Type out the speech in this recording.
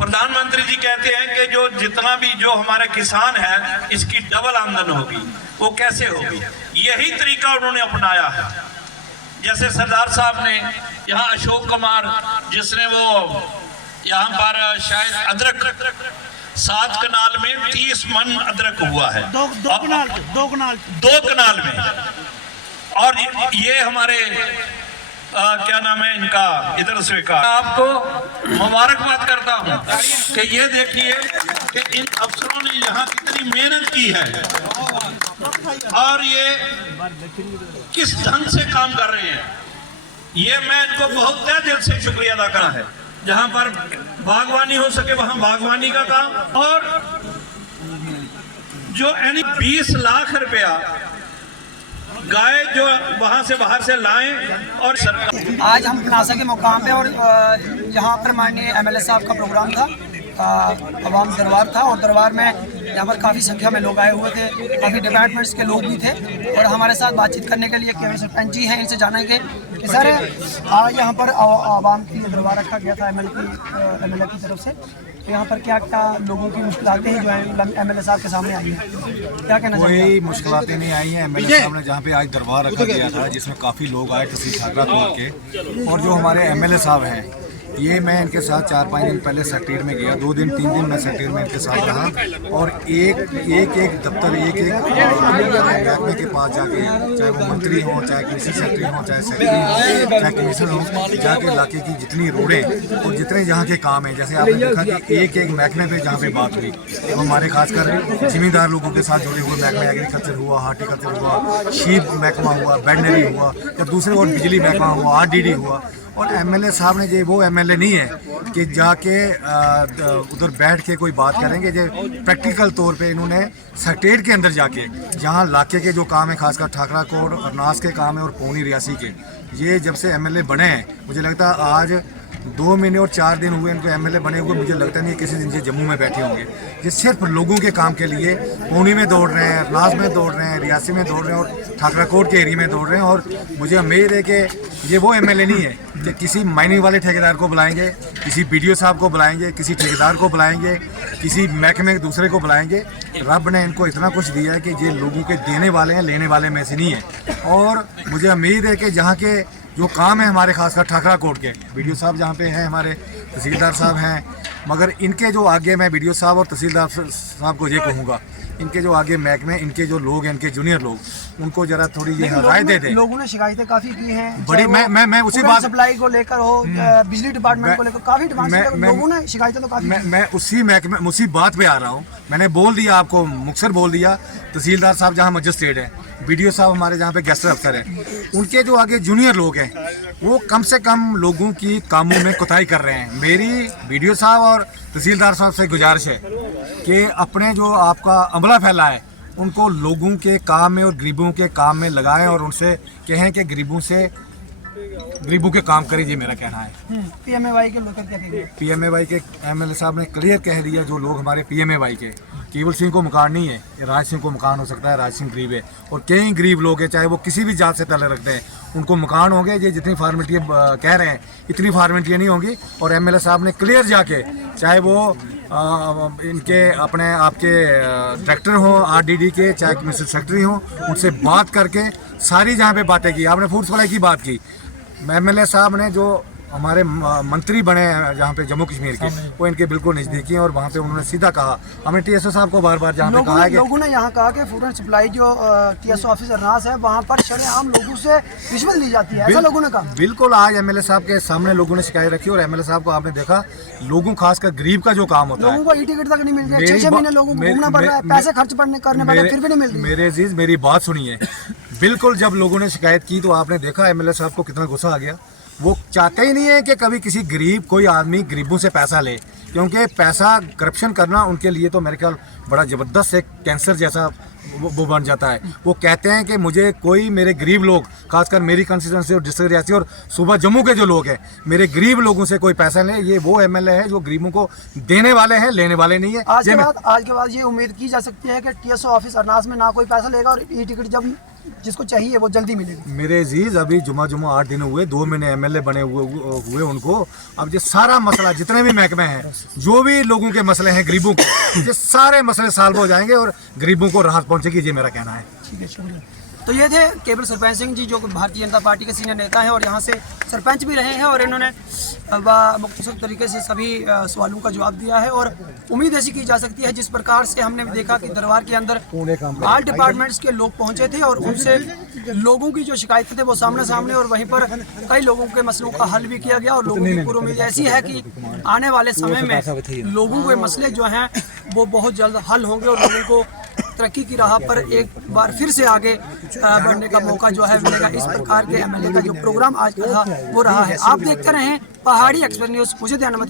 प्रधानमंत्री जी कहते हैं कि जो जितना भी जो हमारे किसान है इसकी डबल आमदन होगी। वो कैसे होगी? यही तरीका उन्होंने अपनाया है। जैसे सरदार साहब ने यहाँ अशोक कुमार, जिसने वो यहाँ पर शायद अदरक 7 कनाल में 30 मन अदरक हुआ है, दो कनाल में। और ये हमारे क्या नाम है इनका, इधर से का आपको मुबारकबाद करता हूँ कि ये देखिए कि इन अफसरों ने यहाँ कितनी मेहनत की है और ये किस ढंग से काम कर रहे हैं। ये मैं इनको बहुत तहे दिल से शुक्रिया अदा करा है। जहाँ पर बागवानी हो सके वहाँ बागवानी का काम, और जो यानी 20 लाख रुपया गाय जो वहाँ से बाहर से लाएं। और सरकार आज हम पनासा के मुकाम पे और यहाँ पर माननीय एमएलए साहब का प्रोग्राम था, अवाम दरबार था, और दरबार में यहाँ पर काफ़ी संख्या में लोग आए हुए थे, काफ़ी डिपार्टमेंट्स के लोग भी थे, और हमारे साथ बातचीत करने के लिए केवल सरपंच जी हैं, इनसे जानेंगे कि सर आज यहाँ पर आवाम के लिए दरबार रखा गया था एमएलए की तरफ से, तो यहाँ पर क्या क्या लोगों की मुश्किलातें हैं जो एमएलए साहब के सामने आई हैं, क्या कहना चाहिए? कोई मुश्किलातें नहीं आई हैं। एमएलए साहब ने जहाँ पे आज दरबार रखा गया था, जिसमें काफ़ी लोग आए तहसील ठाकरा के, और जो हमारे एमएलए साहब हैं, ये मैं इनके साथ 4-5 दिन पहले सेक्रेटरीट में गया, 2 दिन 3 दिन मैं सेक्रेटरीट में इनके साथ रहा, और एक दफ्तर एक महकमे के पास जाके, चाहे वो मंत्री हो, चाहे कृषि सेक्रेटरी हो, चाहे सेक्रेटरी हो, चाहे कमिश्नर हो, जाके इलाके की जितनी रोडें और जितने यहाँ के काम हैं, जैसे आपने देखा कि एक महकमे पे जहाँ पे बात हुई, तो हमारे खासकर जिम्मेदार लोगों के साथ जुड़े हुए महकमे, एग्रीकल्चर हुआ, हार्टिकल्चर हुआ, शीप महकमा हुआ, वेटनरी हुआ, या दूसरे और बिजली महकमा हुआ, आरडीडी हुआ। और एमएलए साहब ने जो वो एमएलए नहीं है कि जाके उधर बैठ के कोई बात करेंगे, जो प्रैक्टिकल तौर पे इन्होंने सेक्रेटरीट के अंदर जाके, जहाँ इलाके के जो काम है, खासकर ठाकरा कोट और नास के काम है और पौनी रियासी के, ये जब से एमएलए बने हैं, मुझे लगता है आज 2 महीने और 4 दिन हुए इनको एमएलए बने हुए। मुझे लगता नहीं किसी दिन ये जम्मू में बैठे होंगे। ये सिर्फ लोगों के काम के लिए पौनी में दौड़ रहे हैं, नाज में दौड़ रहे हैं, रियासी में दौड़ रहे हैं और ठाकरा कोट के एरिया में दौड़ रहे हैं। और मुझे उम्मीद है कि ये वो एमएलए नहीं है कि किसी माइनिंग वाले ठेकेदार को बुलाएंगे, किसी बीडीओ साहब को बुलाएंगे, किसी ठेकेदार को बुलाएंगे, किसी महकमे दूसरे को बुलाएंगे। रब ने इनको इतना कुछ दिया है कि ये लोगों के देने वाले हैं, लेने वाले में से नहीं है। और मुझे उम्मीद है कि जहाँ के जो काम है हमारे खासकर ठाकरा कोट के बीडीओ साहब जहाँ पे हैं, हमारे तहसीलदार साहब हैं, मगर इनके जो आगे मैं बीडीओ साहब और तहसीलदार साहब को ये कहूँगा, इनके जो आगे महकमे, इनके जो लोग हैं, इनके जूनियर लोग, उनको जरा थोड़ी ये राय दे दें। लोगों ने शिकायतें काफ़ी की हैं बड़ी। मैं उसी बात, सप्लाई को लेकर हो, बिजली डिपार्टमेंट को लेकर काफ़ी डिमांड, लोगों ने शिकायतें तो काफ़ी। मैं उसी बात पे आ रहा हूँ। मैंने बोल दिया आपको, मुख्तसर बोल दिया। तहसीलदार साहब जहाँ मजिस्ट्रेट है, बीडीओ साहब हमारे जहाँ पे गेस्ट अफसर हैं, उनके जो आगे जूनियर लोग हैं वो कम से कम लोगों की कामों में कोताही कर रहे हैं। मेरी बीडीओ साहब और तहसीलदार साहब से गुजारिश है कि अपने जो आपका अमला फैला है उनको लोगों के काम में और गरीबों के काम में लगाएं और उनसे कहें कि गरीबों के काम करें। ये मेरा कहना है। पीएमएवाई के लोग क्या कहेंगे? पीएमएवाई के एमएलए साहब ने क्लियर कह दिया, जो लोग हमारे पीएमएवाई के, केवल सिंह को मकान नहीं है, राज सिंह को मकान हो सकता है। राज सिंह गरीब है और कई गरीब लोग हैं, चाहे वो किसी भी जात से ताल्लुक रखते हैं, उनको मकान होंगे। ये जितनी फार्मेलिटियाँ कह रहे हैं इतनी फार्मेलिटियाँ नहीं होंगी। और एमएलए साहब ने क्लियर जाके, चाहे वो इनके अपने आपके डायरेक्टर हो आरडीडी के, चाहे मिनिस्टर सेक्रेटरी हो, उनसे बात करके सारी जहाँ पे बातें की। आपने फूड सप्लाई की बात की, एमएलए साहब ने जो हमारे मंत्री बने हैं जहाँ पे जम्मू कश्मीर के, वो इनके बिल्कुल नज़दीकी हैं। और वहाँ पे उन्होंने सीधा कहा, हमने टीएसओ साहब को बार बार जहाँ पे कहा है कि लोगों ने यहाँ कहा कि फूड एंड सप्लाई जो टीएसओ ऑफिसर नास है, वहाँ पर शरेआम लोगों से रिश्वत ली जाती है, ऐसा लोगों ने कहा। बिल्कुल, आज एमएलए साहब के सामने लोगों ने शिकायत रखी। और एमएलए साहब को आपने देखा, लोगों खासकर गरीब का जो काम होता है, लोगों को ई टिकट तक नहीं मिल रही, 6-6 महीने लोगों को घूमना पड़ रहा है, पैसे खर्च करने पड़ फिर भी नहीं मिल रही। मेरे अजीज, मेरी बात सुनिए। बिल्कुल, जब लोगों ने शिकायत की तो आपने देखा एमएलए साहब को कितना गुस्सा आ गया। वो चाहते ही नहीं है कि कभी किसी गरीब, कोई आदमी गरीबों से पैसा ले, क्योंकि पैसा करप्शन करना उनके लिए तो मेरे ख्याल बड़ा ज़बरदस्त एक कैंसर जैसा वो बन जाता है। वो कहते हैं कि मुझे कोई मेरे गरीब लोग, खासकर मेरी कंस्टिट्यूंसी और डिस्ट्रिक्ट रियासी और सूबा जम्मू के जो लोग हैं, मेरे गरीब लोगों से कोई पैसा नहीं। ये वो एमएलए है जो गरीबों को देने वाले हैं, लेने वाले नहीं है। आज के बाद ये उम्मीद की जा सकती है कि टीएसओ ऑफिस अरनास में ना कोई पैसा लेगा और ई टिकट जब जिसको चाहिए वो जल्दी मिलेगी। मेरे अजीज, अभी जुमा 8 दिन हुए, 2 महीने एमएलए बने हुए उनको। अब ये सारा मसला, जितने भी महकमे हैं, जो भी लोगों के मसले हैं गरीबों के, ये सारे मसले सॉल्व हो जाएंगे और गरीबों को राहत पहुंचेगी, ये मेरा कहना है। ठीक है, शुक्रिया। तो ये थे केवल सरपंच सिंह जी, जो भारतीय जनता पार्टी के सीनियर नेता हैं और यहाँ से सरपंच भी रहे हैं, और इन्होंने मुख्तसर तरीके से सभी सवालों का जवाब दिया है। और उम्मीद ऐसी की जा सकती है, जिस प्रकार से हमने देखा कि दरबार के अंदर ऑल डिपार्टमेंट्स के लोग पहुँचे थे और उनसे लोगों की जो शिकायतें थे वो सामने, और वहीं पर कई लोगों के मसलों का हल भी किया गया। और लोगों की पूरी उम्मीद ऐसी है कि आने वाले समय में लोगों के मसले जो हैं वो बहुत जल्द हल होंगे और लोगों को तरक्की की राह पर एक बार फिर से आगे बढ़ने का मौका जो है मिलेगा। इस प्रकार के एमएलए का जो प्रोग्राम आज का था वो रहा है। आप देखते रहें पहाड़ी एक्सप्रेस न्यूज़। मुझे धन्यवाद।